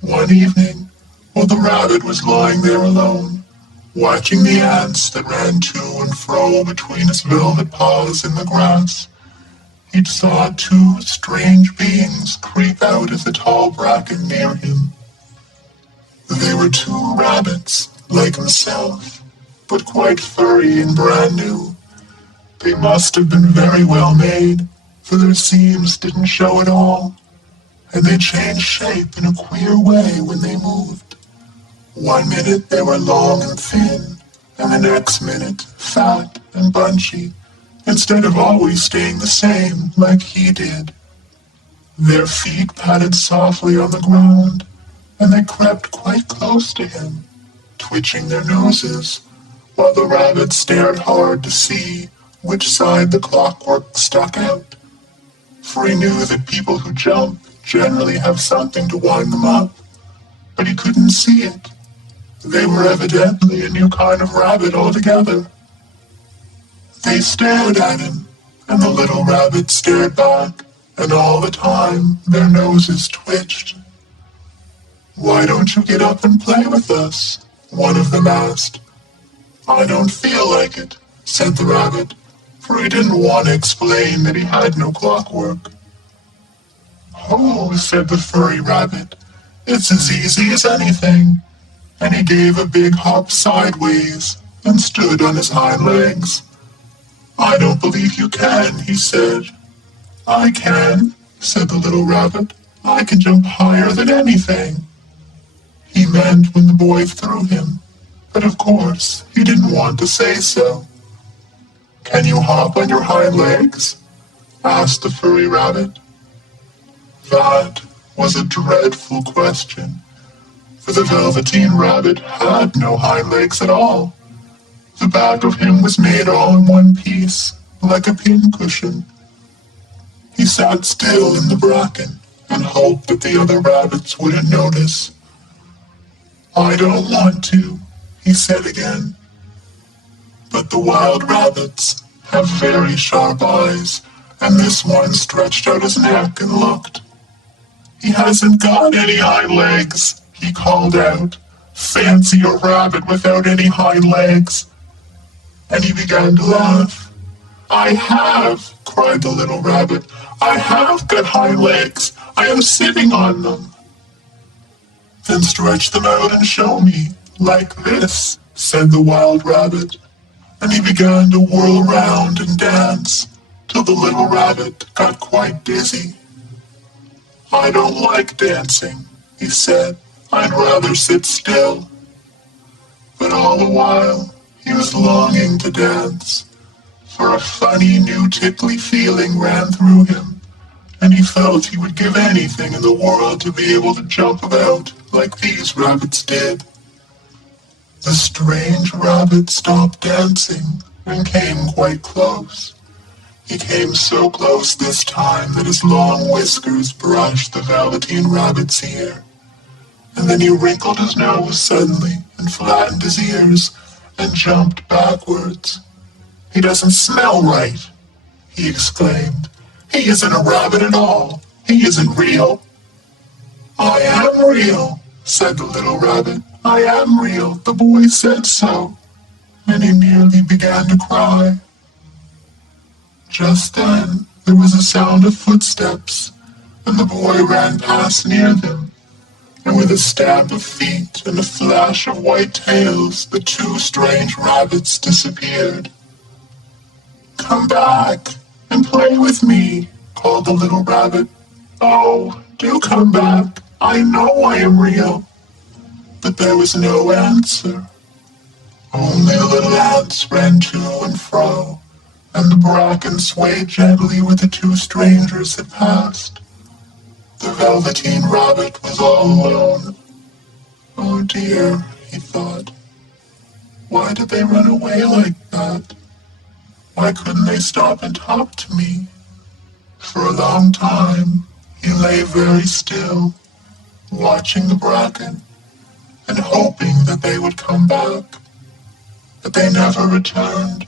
One evening, while the rabbit was lying there alone, watching the ants that ran to and fro between his velvet paws in the grass, he saw two strange beings creep out of the tall bracken near him. They were two rabbits, like himself, but quite furry and brand new. They must have been very well made, for their seams didn't show at all, and they changed shape in a queer way when they moved. One minute they were long and thin, and the next minute fat and bunchy, instead of always staying the same like he did. Their feet patted softly on the ground, and they crept quite close to him, twitching their noses, while the rabbit stared hard to see which side the clockwork stuck out, for he knew that people who jump generally have something to wind them up, but he couldn't see it. They were evidently a new kind of rabbit altogether. They stared at him, and the little rabbit stared back, and all the time their noses twitched. "Why don't you get up and play with us?" one of them asked. "I don't feel like it," said the rabbit, for he didn't want to explain that he had no clockwork. "Oh," said the furry rabbit, "it's as easy as anything," and he gave a big hop sideways and stood on his hind legs. "I don't believe you can," he said. "I can," said the little rabbit. "I can jump higher than anything." He meant when the boy threw him, but of course he didn't want to say so. "Can you hop on your hind legs?" asked the furry rabbit. That was a dreadful question, for the Velveteen Rabbit had no hind legs at all. The back of him was made all in one piece, like a pincushion. He sat still in the bracken and hoped that the other rabbits wouldn't notice. "I don't want to," he said again. But the wild rabbits have very sharp eyes, and this one stretched out his neck and looked. "He hasn't got any hind legs," he called out. "Fancy a rabbit without any hind legs." And he began to laugh. "I have," cried the little rabbit. "I have got hind legs. I am sitting on them." "Then stretch them out and show me, like this," said the wild rabbit. And he began to whirl round and dance, till the little rabbit got quite dizzy. "I don't like dancing," he said. "I'd rather sit still." But all the while he was longing to dance, for a funny new tickly feeling ran through him, and he felt he would give anything in the world to be able to jump about like these rabbits did. The strange rabbit stopped dancing and came quite close. He came so close this time that his long whiskers brushed the Velveteen Rabbit's ear, and then he wrinkled his nose suddenly and flattened his ears and jumped backwards. "He doesn't smell right," he exclaimed. "He isn't a rabbit at all. He isn't real." "I am real," said the little rabbit. "I am real. The boy said so." And he nearly began to cry. Just then there was a sound of footsteps, and the boy ran past near them, and with a stamp of feet and a flash of white tails, the two strange rabbits disappeared. "Come back and play with me," called the little rabbit. "Oh, do come back. I know I am real." But there was no answer. Only the little ants ran to and fro, and the bracken swayed gently where the two strangers had passed. The Velveteen Rabbit was all alone. "Oh dear," he thought. "Why did they run away like that? Why couldn't they stop and talk to me?" For a long time he lay very still, watching the bracken and hoping that they would come back. But they never returned,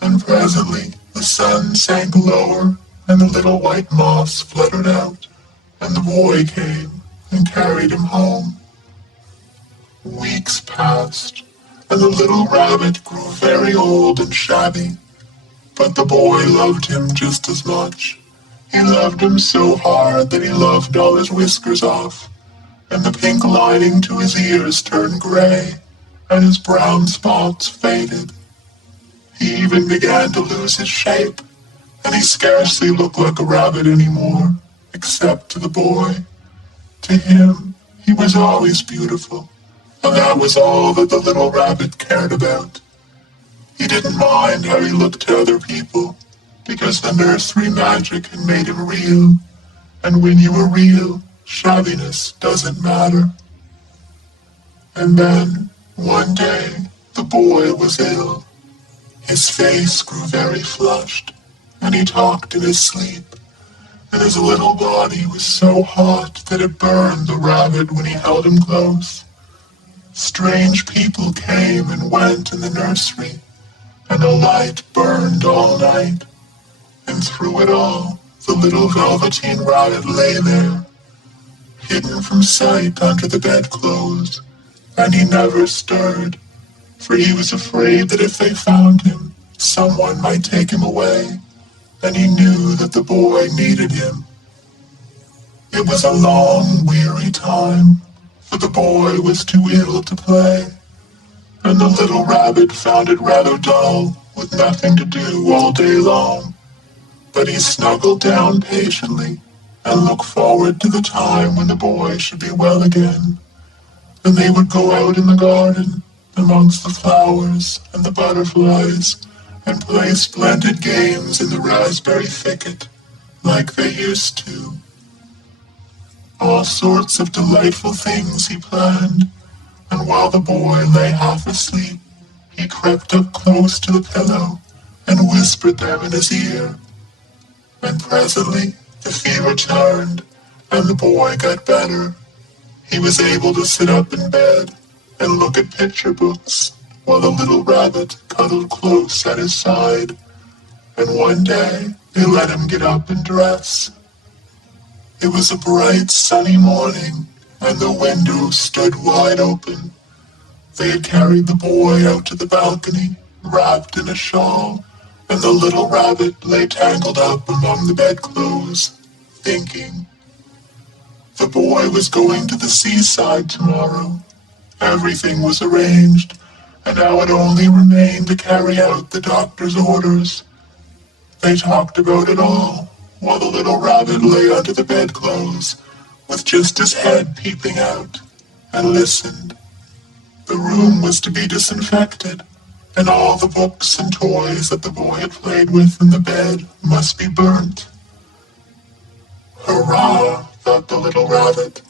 and presently the sun sank lower and the little white moths fluttered out, and the boy came and carried him home. Weeks passed, and the little rabbit grew very old and shabby, but the boy loved him just as much. He loved him so hard that he loved all his whiskers off, and the pink lining to his ears turned gray, and his brown spots faded. He even began to lose his shape, and he scarcely looked like a rabbit anymore, except to the boy. To him, he was always beautiful, and that was all that the little rabbit cared about. He didn't mind how he looked to other people, because the nursery magic had made him real, and when you are real, shabbiness doesn't matter. And then, one day, the boy was ill. His face grew very flushed, and he talked in his sleep, and his little body was so hot that it burned the rabbit when he held him close. Strange people came and went in the nursery, and a light burned all night, and through it all, the little velveteen rabbit lay there, hidden from sight under the bedclothes, and he never stirred, for he was afraid that if they found him, someone might take him away, and he knew that the boy needed him. It was a long, weary time, for the boy was too ill to play, and the little rabbit found it rather dull, with nothing to do all day long. But he snuggled down patiently, and looked forward to the time when the boy should be well again. Then they would go out in the garden, amongst the flowers and the butterflies, and play splendid games in the raspberry thicket, like they used to. All sorts of delightful things he planned, and while the boy lay half asleep, he crept up close to the pillow and whispered them in his ear. And presently the fever turned, and the boy got better. He was able to sit up in bed and look at picture books, while the little rabbit cuddled close at his side. And one day they let him get up and dress. It was a bright sunny morning, and the window stood wide open. They had carried the boy out to the balcony, wrapped in a shawl, and the little rabbit lay tangled up among the bedclothes, thinking. The boy was going to the seaside tomorrow. Everything was arranged, and now it only remained to carry out the doctor's orders. They talked about it all, while the little rabbit lay under the bedclothes, with just his head peeping out, and listened. The room was to be disinfected, and all the books and toys that the boy had played with in the bed must be burnt. Hurrah, thought the little rabbit.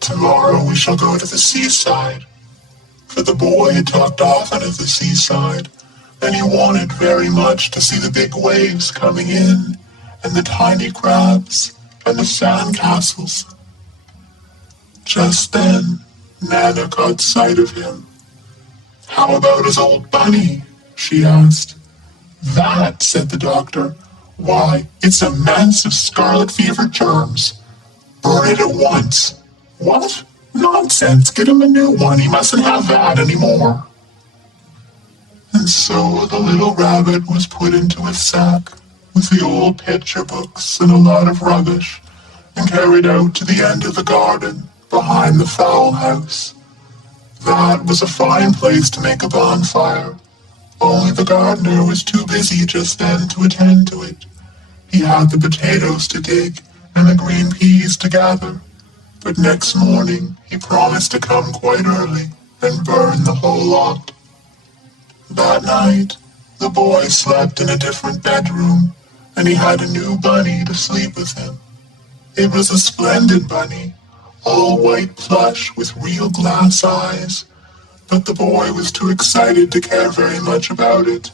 Tomorrow we shall go to the seaside. For the boy had talked often of the seaside, and he wanted very much to see the big waves coming in, and the tiny crabs, and the sand castles. Just then, Nana caught sight of him. "How about his old bunny?" she asked. "That," said the doctor. "Why, it's a mess of scarlet fever germs. Burn it at once." "What? Nonsense! Get him a new one. He mustn't have that anymore." And so the little rabbit was put into a sack with the old picture books and a lot of rubbish, and carried out to the end of the garden behind the fowl house. That was a fine place to make a bonfire, only the gardener was too busy just then to attend to it. He had the potatoes to dig and the green peas to gather, but next morning he promised to come quite early and burn the whole lot. That night, the boy slept in a different bedroom, and he had a new bunny to sleep with him. It was a splendid bunny, all white plush with real glass eyes, but the boy was too excited to care very much about it,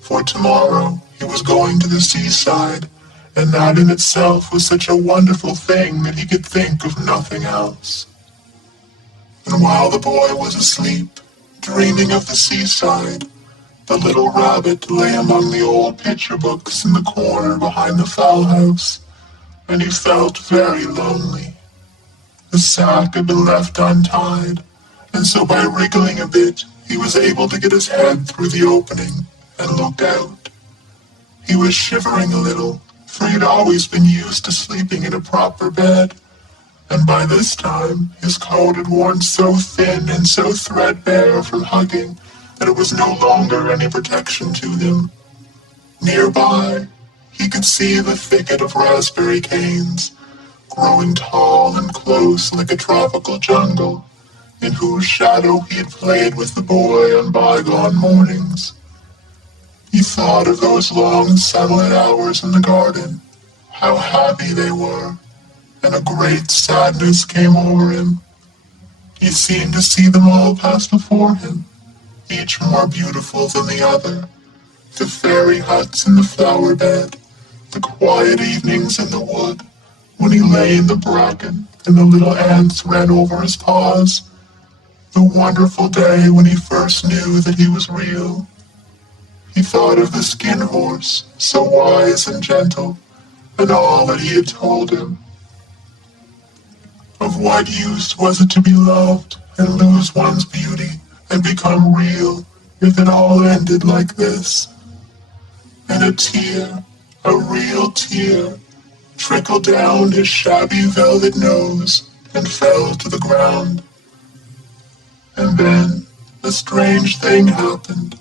for tomorrow he was going to the seaside, and that in itself was such a wonderful thing that he could think of nothing else. And while the boy was asleep, dreaming of the seaside, the little rabbit lay among the old picture books in the corner behind the fowl house, and he felt very lonely. The sack had been left untied, and so by wriggling a bit, he was able to get his head through the opening and looked out. He was shivering a little, for he had always been used to sleeping in a proper bed, and by this time his coat had worn so thin and so threadbare from hugging that it was no longer any protection to him. Nearby, he could see the thicket of raspberry canes, growing tall and close like a tropical jungle, in whose shadow he had played with the boy on bygone mornings. He thought of those long sunlit hours in the garden, how happy they were, and a great sadness came over him. He seemed to see them all pass before him, each more beautiful than the other. The fairy huts in the flower bed, the quiet evenings in the wood, when he lay in the bracken and the little ants ran over his paws. The wonderful day when he first knew that he was real. He thought of the skin horse, so wise and gentle, and all that he had told him. Of what use was it to be loved and lose one's beauty and become real if it all ended like this? And a tear, a real tear, trickled down his shabby velvet nose and fell to the ground. And then a strange thing happened,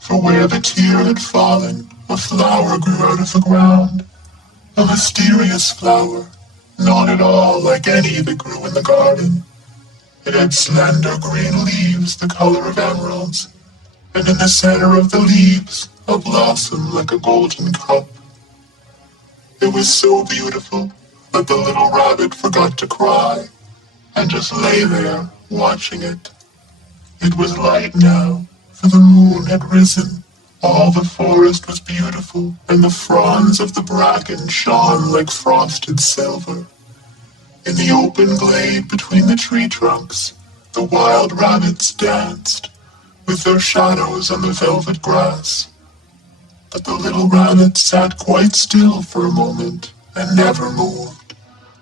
for where the tear had fallen, a flower grew out of the ground, a mysterious flower, not at all like any that grew in the garden. It had slender green leaves the color of emeralds, and in the center of the leaves, a blossom like a golden cup. It was so beautiful that the little rabbit forgot to cry, and just lay there, watching it. It was light now, for the moon had risen. All the forest was beautiful, and the fronds of the bracken shone like frosted silver. In the open glade between the tree trunks, the wild rabbits danced, with their shadows on the velvet grass. But the little rabbit sat quite still for a moment, and never moved,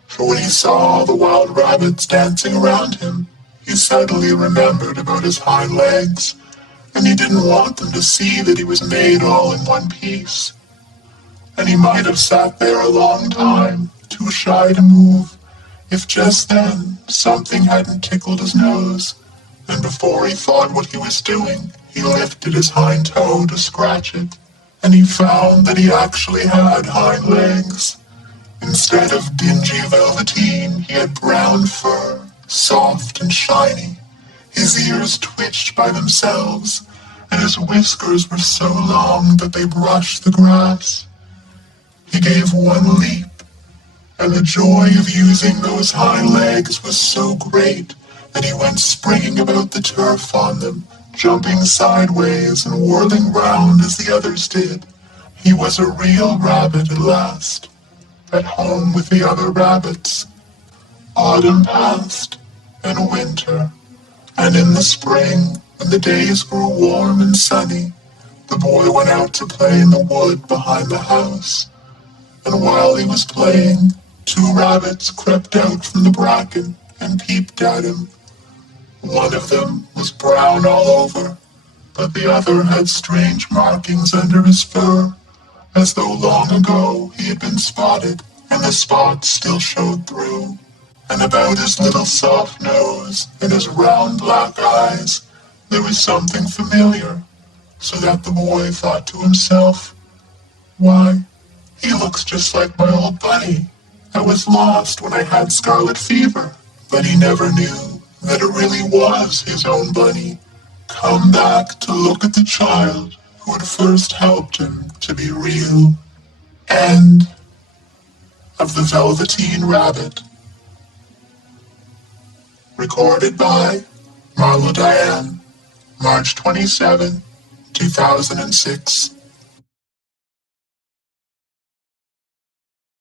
for when he saw all the wild rabbits dancing around him, he suddenly remembered about his hind legs, and he didn't want them to see that he was made all in one piece. And he might have sat there a long time, too shy to move, if just then something hadn't tickled his nose, and before he thought what he was doing, he lifted his hind toe to scratch it, and he found that he actually had hind legs. Instead of dingy velveteen, he had brown fur, soft and shiny. His ears twitched by themselves, and his whiskers were so long that they brushed the grass. He gave one leap, and the joy of using those hind legs was so great that he went springing about the turf on them, jumping sideways and whirling round as the others did. He was a real rabbit at last, at home with the other rabbits. Autumn passed, and winter, and in the spring, when the days grew warm and sunny, the boy went out to play in the wood behind the house. And while he was playing, two rabbits crept out from the bracken and peeped at him. One of them was brown all over, but the other had strange markings under his fur, as though long ago he had been spotted, and the spots still showed through. And about his little soft nose and his round black eyes there was something familiar, so that the boy thought to himself, "Why, he looks just like my old bunny. I was lost when I had scarlet fever." But he never knew that it really was his own bunny, come back to look at the child who had first helped him to be real. End of The Velveteen Rabbit. Recorded by Marlo Diane, March 27, 2006.